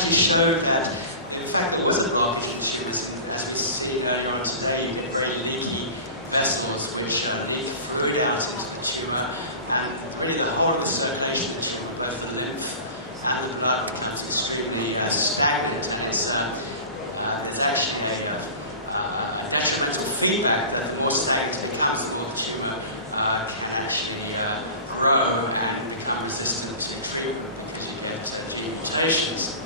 actually showed that, in fact, there was a blockage in tumors. And as we see earlier on today, you get very leaky vessels which leak fluid out into the tumor, and really the whole of the circulation of the tumor, both the lymph and the blood, becomes extremely stagnant, and it's, there's actually a detrimental feedback that the more stagnant it becomes, the more the tumor can actually grow and become resistant to treatment because you get gene mutations.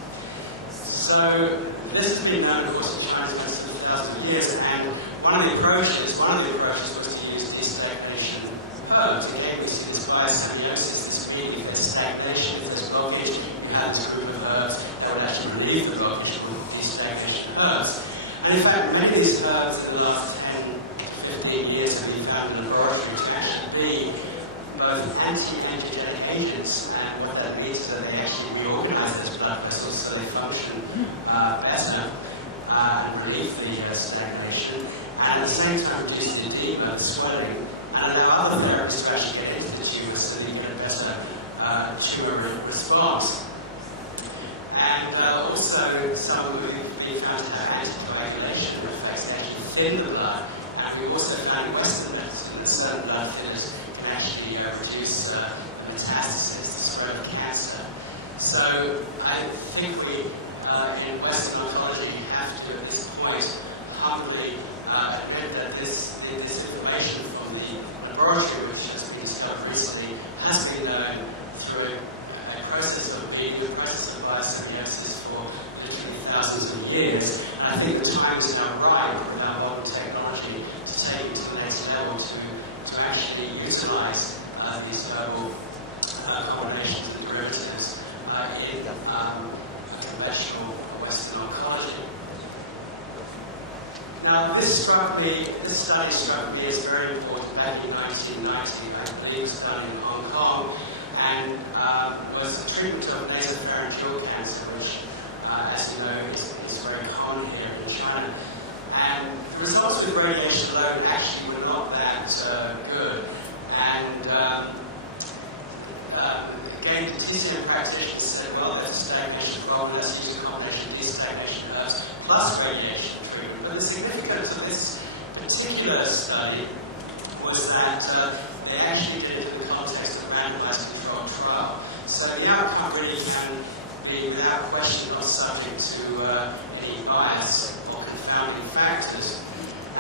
So this has been known, of course, in China for thousands of years, and one of the approaches was to use destagnation herbs. Again, we see this biosymbiosis, this meaning that stagnation, if there's blockage, you have this group of herbs that would actually relieve the blockage with destagnation herbs. And in fact, many of these herbs in the last 10, 15 years have been found in the laboratory to actually be both anti-angiogenic agents, and what that means is that they actually reorganize those blood vessels so they function better and relieve the stagnation, and at the same time reduce the edema, the swelling, and allow other therapies to actually get into the tumor so that you get a better tumor response. And also, some of them have been found to have anticoagulation effects, they actually thin the blood, and we've also found in Western medicine that certain blood thinners can actually reduce metastasis, the spread of cancer. So I think we, in Western oncology, have to, at this point, humbly admit that this information from the laboratory, which has been discovered recently, has been known through a process of biosymbiosis for literally thousands of years. And I think the time is now right for our modern technology to take it to the next level to actually utilize these herbal combinations and derivatives in conventional Western oncology. Now, this study struck me as very important back in 1990. I believe it was done in Hong Kong, and was the treatment of nasopharyngeal cancer, which, as you know, is very common here in China. And the results with radiation alone actually were not that good. And again, the TCM practitioners said, well, there's a stagnation problem, let's use a combination of destagnation herbs plus radiation treatment. But the significance of this particular study was that they actually did it in the context of a randomized controlled trial. So the outcome really can be, without question, not subject to any bias or confounding factors.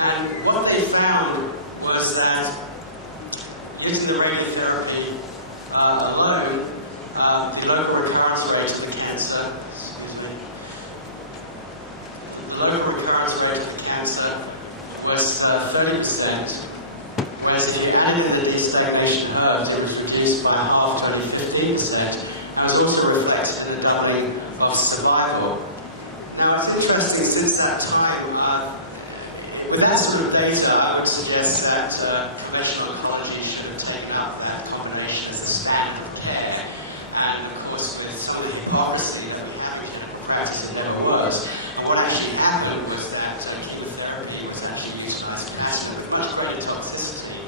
And what they found was that using the radiotherapy alone, the local recurrence rate of the cancer, the local recurrence rate of the cancer was 30%, whereas if you added in the destagnation herbs, it was reduced by half, only 15%, and was also reflected in the doubling of survival. Now, it's interesting, since that time, with that sort of data, I would suggest that conventional oncology should have taken up that combination as a standard of care. And of course, with some of the hypocrisy that we have in clinical practice, it never was. And what actually happened was that chemotherapy was actually utilized passively with much greater toxicity,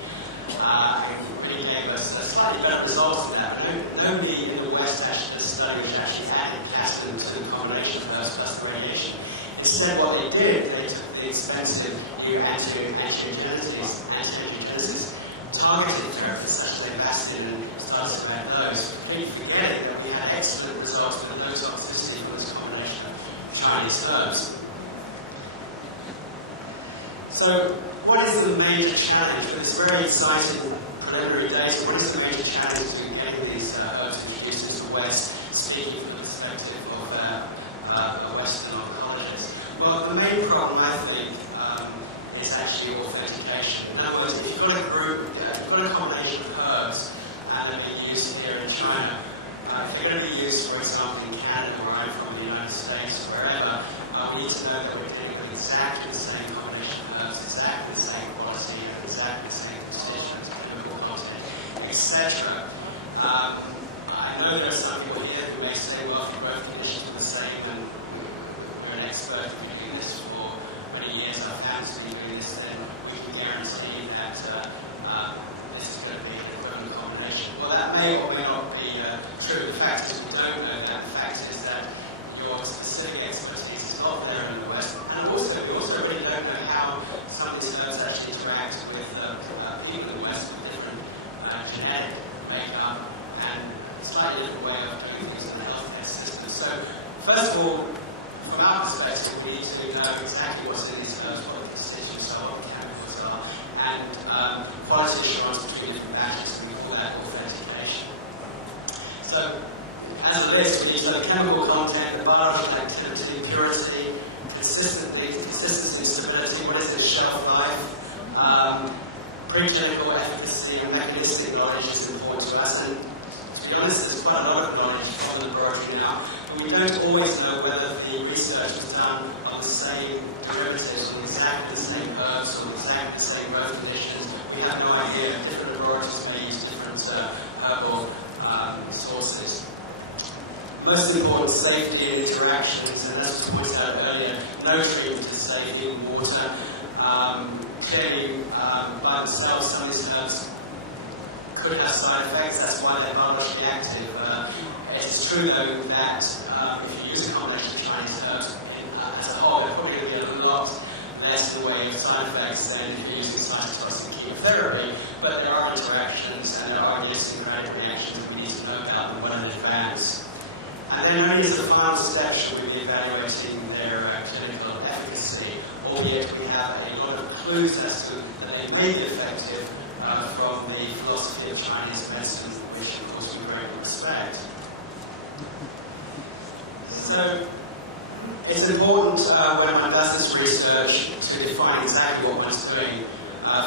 and really gave us a slightly better result of that. But nobody in the West actually did a study which actually added platinum to the combination first plus the radiation. Instead, what they did, they took the expensive new anti-angiogenesis targeted therapies such as Avastin and started to add those, completely forgetting that we had excellent results with no toxicity from this combination of Chinese herbs. So, what is the major challenge for this very exciting preliminary data? What is the major challenge to getting these herbs introduced into the West, speaking from the perspective of a Western oncologist? Well, the main problem, I think, is actually authentication. In other words, if you've got a group, you've got a combination of herbs, and they're being used here in China, if they're going to be used, for example, in Canada, where I'm from, the United States, wherever, we need to know that we're dealing with exactly the same combination of herbs, exactly the same quality, and exactly the same constituents, chemical content, etc. I know there are some people here who may say, well, if your growth conditions are the same, and you're an expert, you've been doing this for many first of all, from our perspective, we need to know exactly what's in these herbs, what the constituents are, what the chemicals are, and quality assurance between different batches, and we call that authentication. So, as a list, we need to know the chemical content, the biological activity, purity, consistency, stability, what is its shelf life, preclinical efficacy, and mechanistic knowledge is important to us. And to be honest, there's quite a lot of knowledge from the laboratory now, but we don't always know whether the research was done on the same derivatives, on exactly the same herbs, or exactly the same growth conditions. We have no idea. Different laboratories may use different herbal sources. Most important, safety and interactions, and as was pointed out earlier, no treatment is safe in water. Clearly, by themselves, some of these herbs could have side effects, that's why they're biologically active. It's true, though, that if you use a combination of Chinese herbs as a whole, they're probably going to get a lot less in the way of side effects than if you're using cytotoxic chemotherapy, but there are interactions and there are idiosyncratic reactions we need to know about them well in advance. And then only as the final step should we be evaluating their clinical efficacy, albeit we have a lot of clues as to that they may be effective from the philosophy of Chinese medicine, which of course we very much respect. So it's important when one does this research to define exactly what one's doing.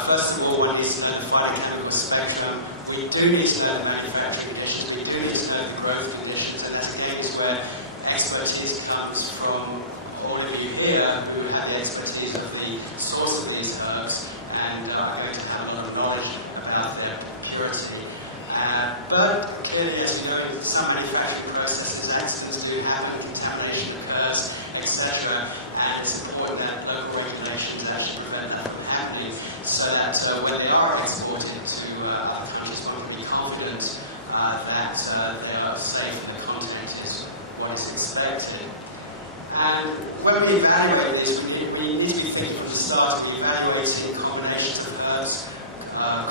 First of all, one needs to know the phytochemical spectrum. We do need to know the manufacturing conditions. We do need to know the growth conditions, and that's again where expertise comes from all of you here who have the expertise of the source of these herbs and are going to have a lot of knowledge about their purity. But clearly, as you know, some manufacturing processes, accidents do happen, contamination occurs, etc. And it's important that local regulations actually prevent that from happening, so that when they are exported to other countries, one can be confident that they are safe and the content is what is expected. And when we evaluate these, we need to be thinking from the start, we're evaluating combinations of herbs,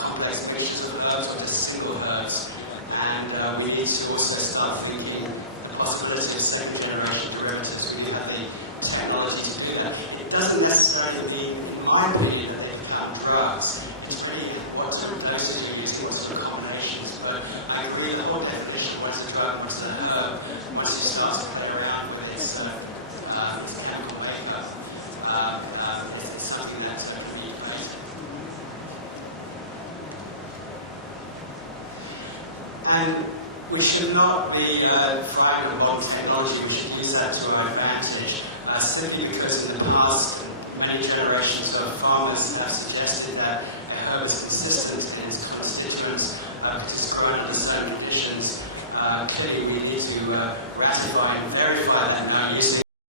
complex mixtures of herbs, or just single herbs. And we need to also start thinking the possibility of second generation derivatives. We do have the technology to do that. It doesn't necessarily mean, in my opinion, that they become drugs. It's really what sort of doses you're using, what sort of combinations. But I agree, the whole definition, once a drug, once an herb, once you start to play around with its chemical makeup, it's something that can be debated. And we should not be flying with modern technology. We should use that to our advantage, simply because in the past, many generations of farmers have suggested that a herb is consistent in its constituents because it's grown under certain conditions. Clearly, we need to ratify and verify that now using